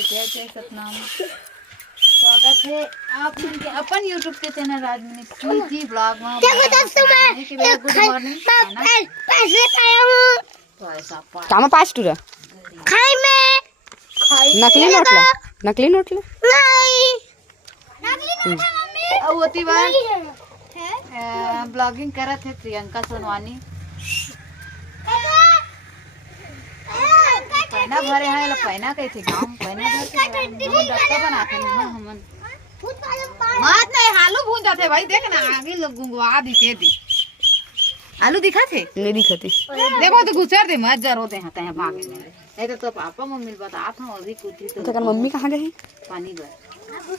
जय जय सतनाम। स्वागत है आप के अपन यूट्यूब के चैनल राजमनी जी ब्लॉग में। देखो दोस्तों मैं गुड मॉर्निंग पैसे पाया हूं तो ऐसा कामा 5 टूरा खाई में नकली नोट ले नहीं नकली नोट है मम्मी। अब होती बार ब्लॉगिंग करत है प्रियंका सोनवानी। पैना भरे हैं ला पैना कैसे गांव पैना भर के डक्का बनाते हैं हमन मत नहीं आलू भून जाते भाई। देख ना आगे लोग गुंगवा दी थे आलू दिखा थे नहीं दिखते देखो तो गुजर दे मत जरो दे हते हैं भागे नहीं तो पापा मम्मी बता था अभी कुछ तो कर मम्मी कहां गए? पानी गए।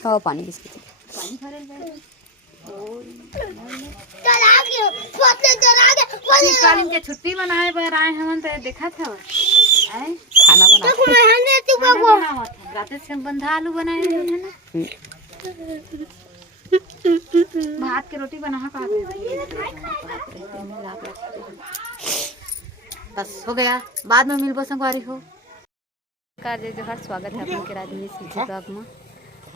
हां पानी किसके पानी भरे गए कालीन के छुट्टी बनाए बर आए हमन तो देखा था खाना बना रात से बंधा आलू बनाए थे ना भात के रोटी बना का बस हो गया। बाद में मिलबो संगवारी हो जो हर स्वागत है अपन के राजमनी सीधी ब्लॉग में।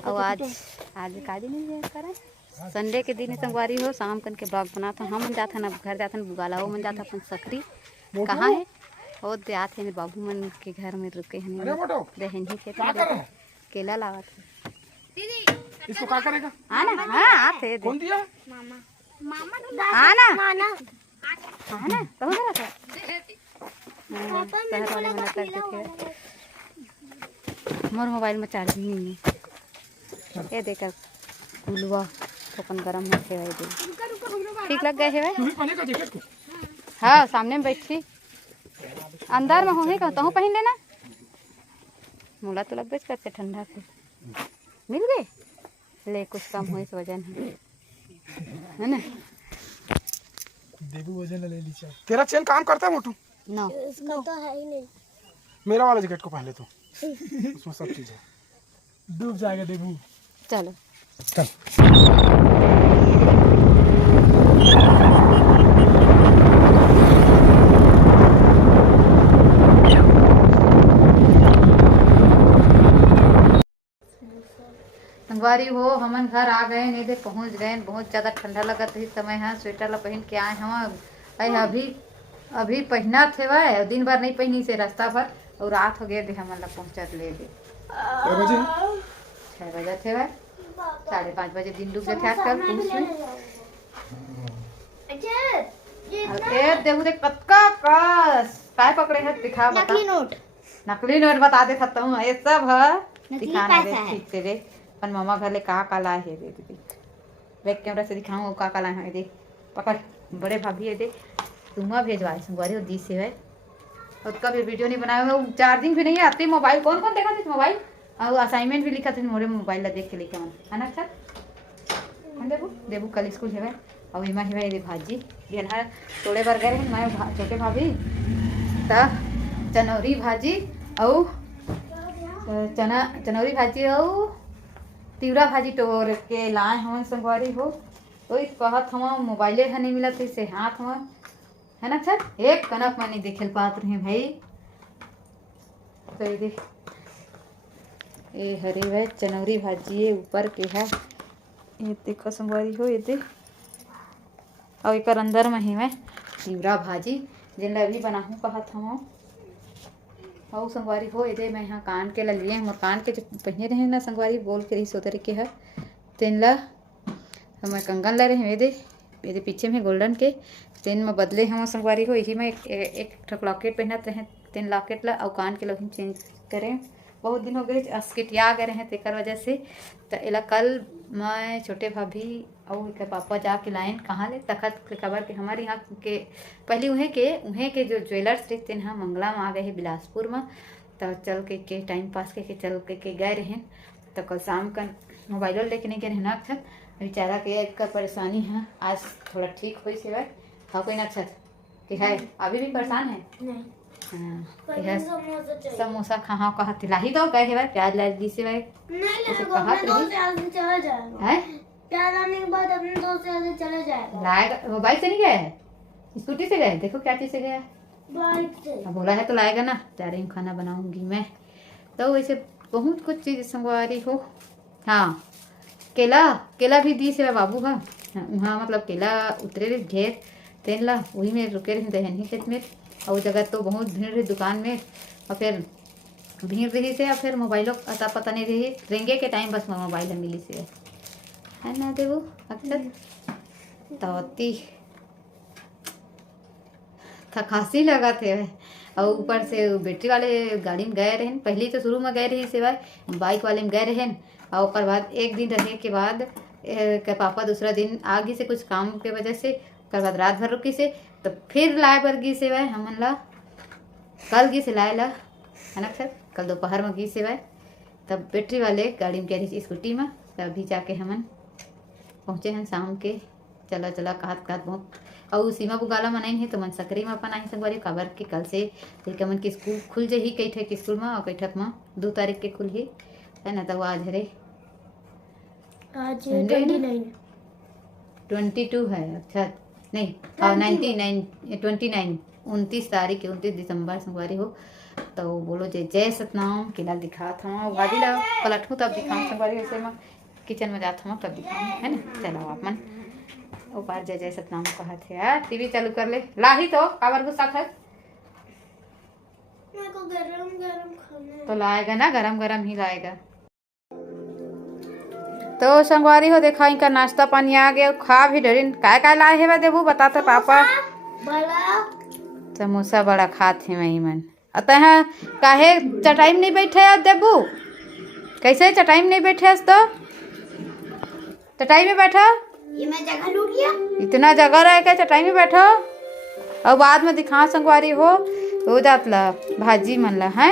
और आज का दिन है करे संडे के दिन संगवारी हो शाम कन के ब्लॉग बनाता हम जाता ना घर जाता बुगाला वो मन जाता अपन सकरी कहाँ है वो देते हैं बाबू मन के घर में रुके हैं बहन ही के केला लावा थे इसको क्या करेगा? आना हाँ आते कौन दिया? मामा आना आना तो हो रहा था शहर वाले मना करते थे। मोर मोबाइल में चार्जिंग नहीं है ये देखकर गुलवा थोपन गरम होते हुए दे ठीक लग गए है। हाँ सामने में बैठी अंदर में होंगे कहता हूँ पहन लेना मोला तो लग करते ठंडा से मिल गए ले कुछ कम हो इस वजन है ना देबू वजन ले लीजिए। तेरा चेन काम करता है मोटू? नो इसका तो है ही नहीं। मेरा वाला जैकेट को पहले तो उसमें सब चीज है डूब जाएगा देबू। चलो चल संगवारी हो हमन घर आ गए नहीं दे पहुंच गए। बहुत ज़्यादा ठंडा लगत है इस समय है स्वेटर ला पहन के आए हम अभी पहना थे वह दिन भर नहीं पहनी से रास्ता भर और रात हो गए दे हमन ला पहुँचत ले दे 6 बजे थे वह 5:30 बजे दिन डूब जाते आजकल देखो देख कतका कस काय पकड़े है दिखा बता नकली नोट बता दे सकता हूँ ये सब है दिखाना दे ठीक से रे अपन मामा घर ले का लाए है दे बैक कैमरा से दिखाऊँ का लाए हैं देख पकड़ बड़े भाभी है देख तुम्हें भेजवाए संगवारी और दी से है उसका भी वीडियो नहीं बनाया हुआ चार्जिंग भी नहीं आती मोबाइल कौन कौन देखा थे मोबाइल और असाइनमेंट भी लिखा थे मोरे मोबाइल ला देख के लिखा मन है ना अच्छा देबू कल स्कूल है और इमा है ये भाजी बिहार तोड़े बर गए हैं मैं छोटे भाभी त चनौरी भाजी और चनौरी भाजी और तिवरा भाजी तोड़ के लाए हम संगवारी हो तो कहत हम मोबाइले है नहीं मिला थे से हाथ हम है ना अच्छा एक कनक में नहीं देखे पात रहे भाई तो ये देख ये हरी है चनौरी भाजी है ऊपर के है ये देखो संगवारी हो ये देख और एक अंदर में ही मैं तिवरा भाजी जिन अभी बनाऊँ कहत हम और संगवारी हो ये मैं यहाँ कान के लिए हम कान के जो पहने रहे ना संगवारी बोल के रही सो तरीके है तेन ला हम कंगन ला रहे ये पीछे में गोल्डन के तेन में बदले हम संगवारी हो यही में एक लॉकेट पहनत रहे तेन लॉकेट ला और कान के लोग चेंज करें बहुत दिन हो गए अस्किटिया गए हैं तेकर वजह से तो एला कल मैं छोटे भाभी और पापा जाके लाइन कहाँ ले तखत खबर के हमारे यहाँ के पहले उहें के जो ज्वेलर्स रहते हैं मंगला में आ गए हैं बिलासपुर में तो चल के टाइम पास के चल के गए रहे तो कल शाम का मोबाइल लेके नहीं गए रहना अच्छा बेचारा के एक परेशानी है आज थोड़ा ठीक हुई से हाँ कोई ना अच्छा कि है अभी भी परेशान है नहीं समोसा खाओ कहा तिलाही तो गए है प्याज ला दी से भाई चला जाएगा है प्याज लाने के बाद अपने दोस्त से चला जाएगा लाएगा मोबाइल से नहीं गया है स्कूटी से गए देखो क्या चीज से गया है बाइक से बोला है तो लाएगा ना जा रही हूँ खाना बनाऊंगी मैं तो वैसे बहुत कुछ चीज़ संगवारी हो। हाँ, केला केला भी दी से बाबू हाँ वहाँ मतलब केला उतरे रहे ढेर तेन ला वही में रुके रहे दहन ही खेत में। और जगह तो बहुत भीड़ रही दुकान में और फिर भीड़ रही से और फिर मोबाइलों अता पता नहीं रही रेंगे के टाइम बस मोबाइल मिली से है ना देवो अक्सर तोती थकासी लगा थे। और ऊपर से बैटरी वाले गाड़ी में गए रहे पहले तो शुरू में गए रही सिवाय बाइक वाले में गए रहे और उसके बाद एक दिन रहे के बाद के पापा दूसरा दिन आगे से कुछ काम के वजह से उसके बाद रात भर रुकी से तो फिर लाए पर गी सिवाय हमन ला कल गी से लाए ला है ना सर कल दोपहर में गी सिवाय तब बैटरी वाले गाड़ी में गए रही स्कूटी में तभी जाके हमन पहुँचे हैं शाम के चला चला कहत कहत बहुत और सीमा बुगाला मनाइन है तो मन सकरी में अपन आई संगवारी काबर के कल से लड़का मन के स्कूल खुल जाही कई ठे के स्कूल में और कई ठक में 2 तारीख के खुल ही है ना तो आज हरे आज 22 है अच्छा नहीं हाँ 29 29 तारीख के 29 दिसंबर संगवारी हो तो बोलो जय जय सतनाम केला दिखा था भाभी ला पलटूँ तब दिखाऊँ संगवारी ऐसे में किचन में जाता हूँ तब दिखाऊँ है ना चलो आप मन ऊपर जय जय सतनाम कहा थे यार टीवी चालू कर ले लाही तो काबर गुस्सा है मेरे को गरम गरम खाना है। तो लाएगा ना गरम गरम ही लाएगा। तो संगवारी हो देखा इनका नाश्ता पानी आ गया खा भी डरिन काय लाए है देबू बता तो पापा बड़ा समोसा बड़ा खात है वही मन अतः काहे चटाई में नहीं बैठे देबू कैसे चटाई में नहीं बैठे तो चटाई में बैठा ये मैं जगह लूट लिया इतना जगह रह के चटाई में बैठो और बाद में दिखा संगवारी हो जात ला भाजी मन ला है